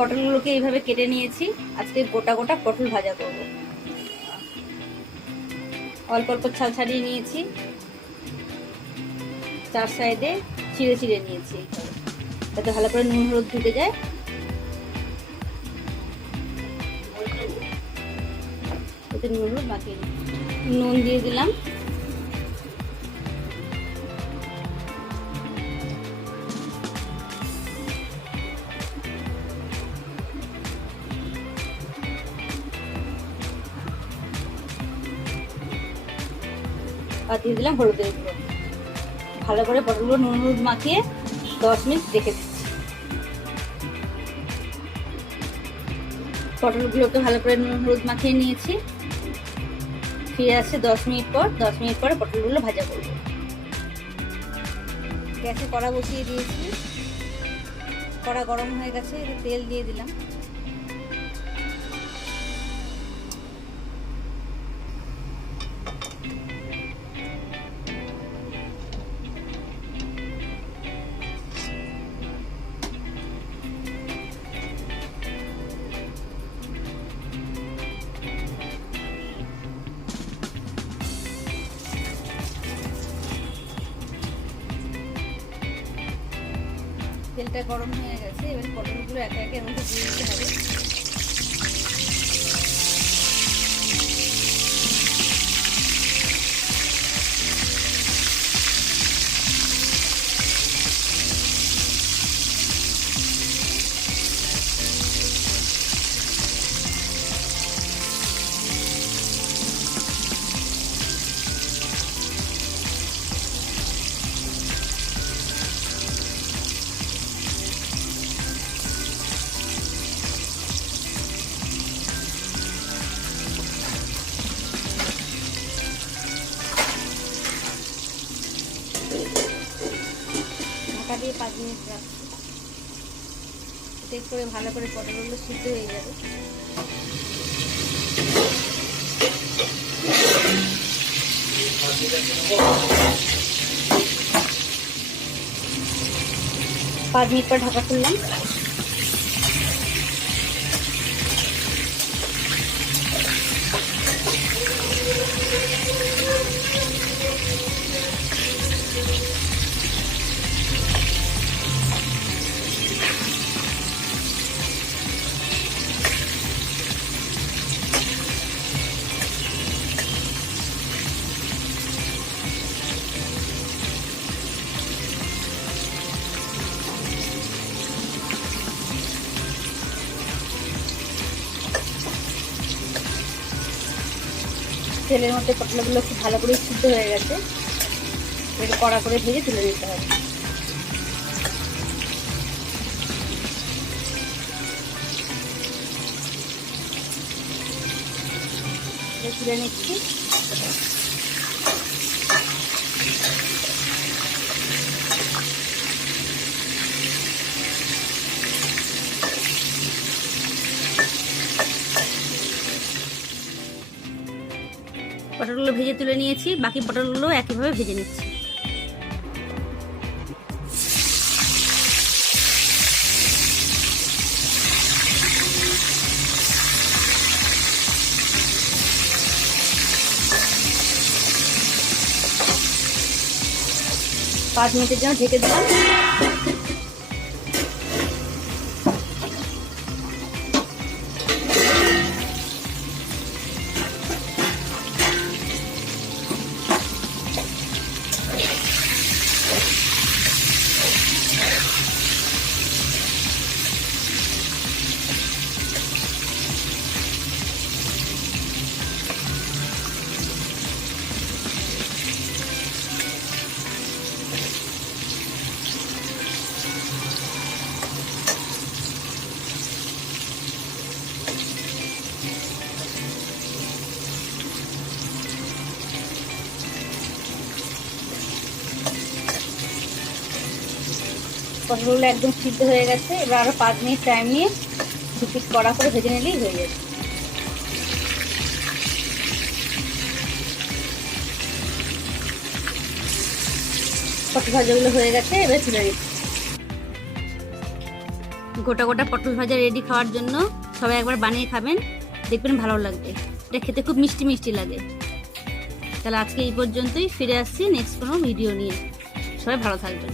পটলগুলোকে এইভাবে কেটে নিয়েছি। আজকে গোটা গোটা পটল ভাজা করব। অল্প অল্প ছাল ছাড়িয়ে নিয়েছি। চার সাইডে চিড়ে চিড়ে নিয়েছি। যাতে ভালো করে নুন হলুদ ঢুকে যায়। নুন হলুদ মাখিয়ে। নুন দিয়ে দিলাম। আর দিয়ে দিলাম, হলুদের গুঁড়ো। ভালো করে পটলগুলো নুন হলুদ মাখিয়ে দশ মিনিট রেখে দিচ্ছি। পটলগুলোকে ভালো করে নুন হলুদ মাখিয়ে নিয়েছি। ফিরে আসছে দশ মিনিট পর। দশ মিনিট পরে পটলগুলো ভাজা করব। গ্যাসে কড়া বসিয়ে দিয়েছি। কড়া গরম হয়ে গেছে তেল দিয়ে দিলাম। তেলটা গরম হয়ে গেছে এবার পটলগুলো একে একে আমাকে দিয়ে দিতে হবে। দিয়ে পাঁচ মিনিট রাখছি এতে করে ভালো করে পটলগুলো সিদ্ধ হয়ে যাবে। পাঁচ মিনিট পর ঢাকা খুললাম। তেলের মধ্যে পটলগুলো খুব ভালো করে সিদ্ধ হয়ে গেছে। এটা কড়া করে ভেজে তুলে নিতে হবে। তুলে নিচ্ছি। পটলগুলো ভেজে তুলে নিয়েছি বাকি পটলগুলো একইভাবে ভেজে নিচ্ছি। পাঁচ মিনিটের জন্য ঢেকে দিলাম। পটলগুলো একদম সিদ্ধ হয়ে গেছে। এবার আরও পাঁচ মিনিট টাইম নিয়ে দু পিস কড়া করে ভেজে নিলেই হয়ে যাবে। পটল ভাজাগুলো হয়ে গেছে, এবার নিচ্ছি। গোটা গোটা পটল ভাজা রেডি খাওয়ার জন্য সবাই একবার বানিয়ে খাবেন, দেখবেন ভালো লাগবে। এটা খেতে খুব মিষ্টি মিষ্টি লাগে। তাহলে আজকে এই পর্যন্তই, ফিরে আসছি নেক্সট কোনো ভিডিও নিয়ে। সবাই ভালো থাকবেন।